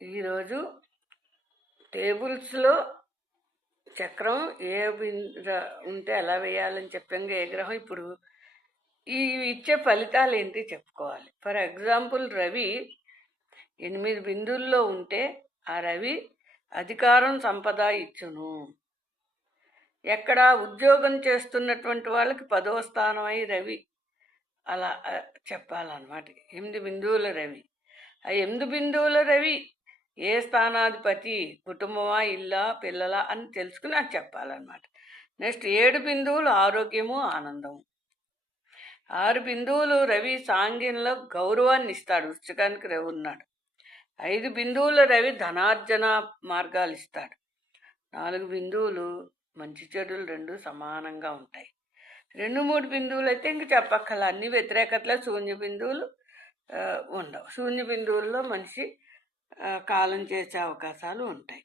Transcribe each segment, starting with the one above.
ఈరోజు టేబుల్స్లో చక్రం ఉంటే ఎలా వేయాలని చెప్పాక ఏ గ్రహం ఇప్పుడు ఈ ఇచ్చే ఫలితాలు ఏంటి చెప్పుకోవాలి. ఫర్ ఎగ్జాంపుల్, రవి 8 బిందువుల్లో ఉంటే ఆ రవి అధికారం సంపద ఇచ్చును. ఎక్కడ ఉద్యోగం చేస్తున్నటువంటి వాళ్ళకి 10వ స్థానం అయి రవి అలా చెప్పాలన్నమాట. 8 బిందువుల రవి, ఆ 8 బిందువుల రవి ఏ స్థానాధిపతి, కుటుంబమా, ఇల్లా, పిల్లలా అని తెలుసుకుని అది చెప్పాలన్నమాట. నెక్స్ట్ 7 బిందువులు ఆరోగ్యము, ఆనందము. 6 బిందువులు రవి సాంగ్యంలో గౌరవాన్ని ఇస్తాడు, వృశ్చికానికి రవి ఉన్నాడు. 5 బిందువుల రవి ధనార్జన మార్గాలు ఇస్తాడు. 4 బిందువులు మంచి చెడులు 2 సమానంగా ఉంటాయి. 2-3 బిందువులు అయితే ఇంక చెప్పక్కల, అన్ని వ్యతిరేకతలే. శూన్య బిందువులు ఉండవు. శూన్య బిందువుల్లో మనిషి కాలం చేసే అవకాశాలు ఉంటాయి.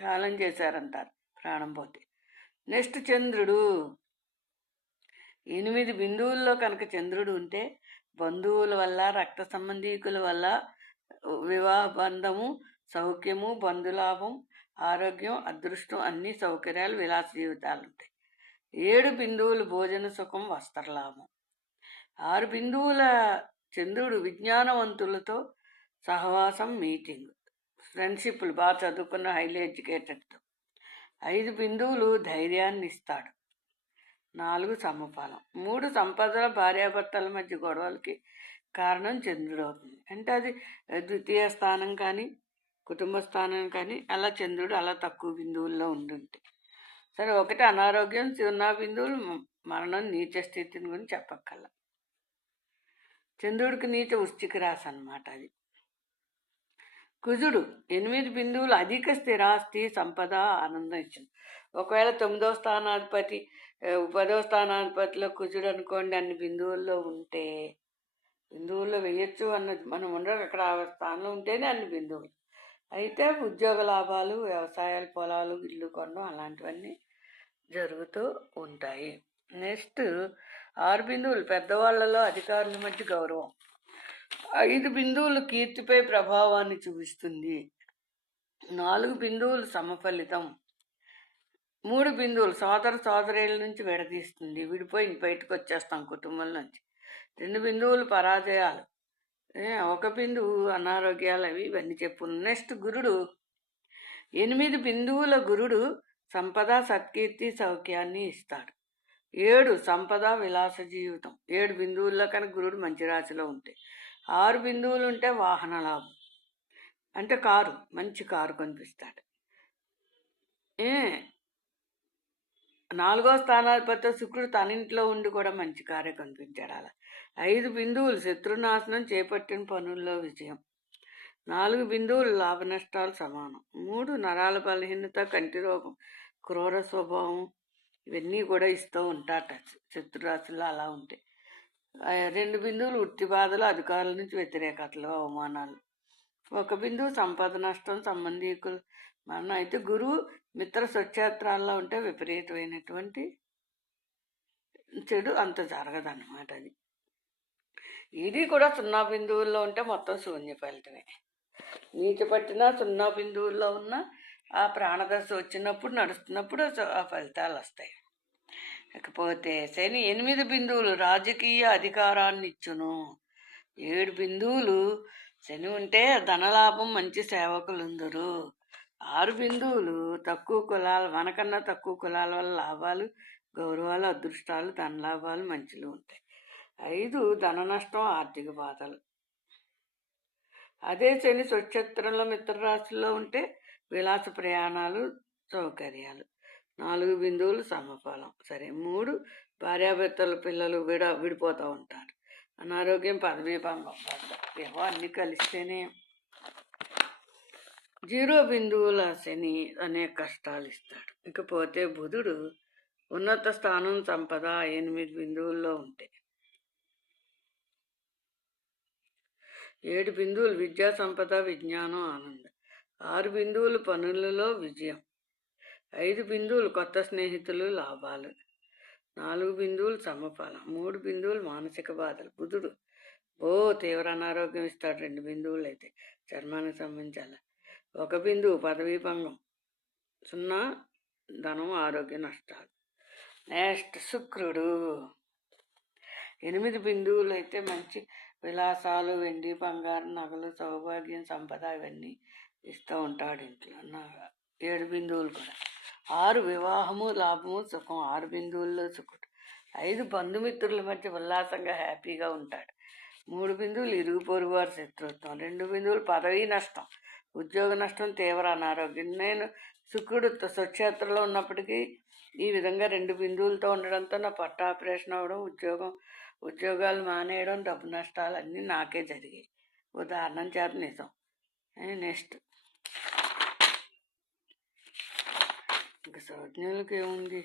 కాలం చేశారంటారు ప్రాణం పోతే. నెక్స్ట్ చంద్రుడు 8 బిందువుల్లో కనుక చంద్రుడు ఉంటే బంధువుల వల్ల, రక్త సంబంధీకుల వల్ల వివాహ బంధము, సౌఖ్యము, బంధులాభం, ఆరోగ్యం, అదృష్టం, అన్ని సౌకర్యాలు, విలాస జీవితాలు ఉంటాయి. 7 బిందువులు భోజన సుఖం, వస్త్రలాభం. 6 బిందువుల చంద్రుడు విజ్ఞానవంతులతో సహవాసం, మీటింగ్, ఫ్రెండ్షిప్లు, బాగా చదువుకున్న హైలీ ఎడ్యుకేటెడ్తో. 5 బిందువులు ధైర్యాన్ని ఇస్తాడు. 4 సమఫలం. 3 సంపదల, భార్యాభర్తల మధ్య గొడవలకి కారణం చంద్రుడు అవుతుంది. అంటే అది ద్వితీయ స్థానం కానీ కుటుంబ స్థానం కానీ అలా చంద్రుడు అలా తక్కువ బిందువుల్లో ఉండుంటే సరే. 1 అనారోగ్యం, 0 బిందువులు మరణం, నీచ స్థితిని గురించి చెప్పక్కల. చంద్రుడికి నీచ వృశ్చిక రాశి అన్నమాట అది. కుజుడు 8 బిందువులు అధిక స్థిరాస్తి, సంపద, ఆనందం ఇచ్చింది. ఒకవేళ 9వ స్థానాధిపతి 10వ స్థానాధిపతిలో కుజుడు అనుకోండి అన్ని బిందువుల్లో ఉంటే, బిందువుల్లో వేయచ్చు అన్నది మనం ఉండరు, అక్కడ ఆ స్థానంలో ఉంటేనే అన్ని బిందువులు. అయితే ఉద్యోగ లాభాలు, వ్యవసాయాలు, పొలాలు, ఇల్లు కొనడం అలాంటివన్నీ జరుగుతూ ఉంటాయి. నెక్స్ట్ 6 బిందువులు పెద్దవాళ్లలో అధికారుల మధ్య గౌరవం. 5 బిందువులు కీర్తిపై ప్రభావాన్ని చూపిస్తుంది. 4 బిందువులు సమఫలితం. 3 బిందువులు సోదర సోదరీల నుంచి విడదీస్తుంది, విడిపోయి బయటకు వచ్చేస్తాం కుటుంబం నుంచి. 2 బిందువులు పరాజయాలు. 1 బిందువు అనారోగ్యాలు, అవి ఇవన్నీ చెప్పు. నెక్స్ట్ గురుడు 8 బిందువుల గురుడు సంపద, సత్కీర్తి, సౌఖ్యాన్ని ఇస్తాడు. 7 సంపద, విలాస జీవితం. 7 బిందువుల్లో కనుక గురుడు మంచి రాశిలో ఉంటే. 6 బిందువులు ఉంటే వాహన లాభం, అంటే కారు, మంచి కారు కనిపిస్తాడు. 4వ స్థానాధిపతి శుక్రుడు తన ఇంట్లో ఉండి కూడా మంచి కారే కనిపించాడు. అలా 5 బిందువులు శత్రునాశనం, చేపట్టిన పనుల్లో విజయం. 4 బిందువులు లాభ నష్టాలు సమానం. 3 నరాల బలహీనత, కంటి రోగం, క్రూర స్వభావం, ఇవన్నీ కూడా ఇస్తూ ఉంటాట శత్రురాశుల్లో అలా ఉంటే. 2 బిందువులు వృత్తి బాధలు, అధికారుల నుంచి వ్యతిరేకతలు, అవమానాలు. 1 బిందువు సంపద నష్టం, సంబంధీకులు మరణం. అయితే గురువు మిత్ర స్వక్షేత్రాల్లో ఉంటే విపరీతమైనటువంటి చెడు అంత జరగదన్నమాట. అది ఇది కూడా 0 బిందువుల్లో ఉంటే మొత్తం శూన్య ఫలితమే. నీచ పట్టినా 0 బిందువుల్లో ఉన్న ఆ ప్రాణదశ వచ్చినప్పుడు, నడుస్తున్నప్పుడు ఆ ఫలితాలు వస్తాయి. ఇకపోతే శని 8 బిందువులు రాజకీయ అధికారాన్ని ఇచ్చును. 7 బిందువులు శని ఉంటే ధనలాభం, మంచి సేవకులుందరు. 6 బిందువులు తక్కువ కులాలు, మనకన్నా తక్కువ కులాల వల్ల లాభాలు, గౌరవాలు, అదృష్టాలు, ధనలాభాలు, మంచిలు ఉంటాయి. 5 ధన నష్టం, ఆర్థిక బాధలు. అదే శని స్వక్షేత్రంలో మిత్రరాశుల్లో ఉంటే విలాస ప్రయాణాలు, సౌకర్యాలు. 4 బిందువులు సమఫలం. సరే. 3 భార్యాభర్తల పిల్లలు విడిపోతూ ఉంటారు. అనారోగ్యం, పదవీ భంగం, ఏవో అన్నీ కలిస్తేనే. 0 బిందువుల శని అనేక కష్టాలు ఇస్తాడు. ఇకపోతే బుధుడు ఉన్నత స్థానం, సంపద 8 బిందువుల్లో ఉంటే. 7 బిందువులు విద్యా, సంపద, విజ్ఞానం, ఆనందం. 6 బిందువులు పనులలో విజయం. 5 బిందువులు కొత్త స్నేహితులు, లాభాలు. 4 బిందువులు సమఫలం. 3 బిందువులు మానసిక బాధలు. బుధుడు తీవ్ర అనారోగ్యం ఇస్తాడు 2 బిందువులు అయితే, చర్మానికి సంబంధించాల. ఒక బిందువు పదవీ భంగం, 0 ధనం ఆరోగ్య నష్టాలు. నెక్స్ట్ శుక్రుడు 8 బిందువులు అయితే మంచి విలాసాలు, వెండి బంగారం, నగలు, సౌభాగ్యం, సంపద ఇవన్నీ ఇస్తూ ఉంటాడు ఇంట్లో. 7 బిందువులు కూడా 6 వివాహము, లాభము, సుఖం. 6 బిందువుల్లో శుక్రుడు. 5 బంధుమిత్రుల మధ్య ఉల్లాసంగా హ్యాపీగా ఉంటాడు. 3 బిందువులు ఇరుగు పొరుగు వారి శత్రుత్వం. 2 బిందువులు పదవీ నష్టం, ఉద్యోగ నష్టం, తీవ్ర అనారోగ్యం. నేను శుక్రుడు స్వక్షేత్రంలో ఉన్నప్పటికీ ఈ విధంగా 2 బిందువులతో ఉండడంతో నా పట్ట ఆపరేషన్ అవ్వడం, ఉద్యోగాలు మానేయడం, డబ్బు నష్టాలు అన్నీ నాకే జరిగాయి. ఉదాహరణ చేత నిజం. నెక్స్ట్ ఇంకా సంజ్ఞలకు ఏముంది,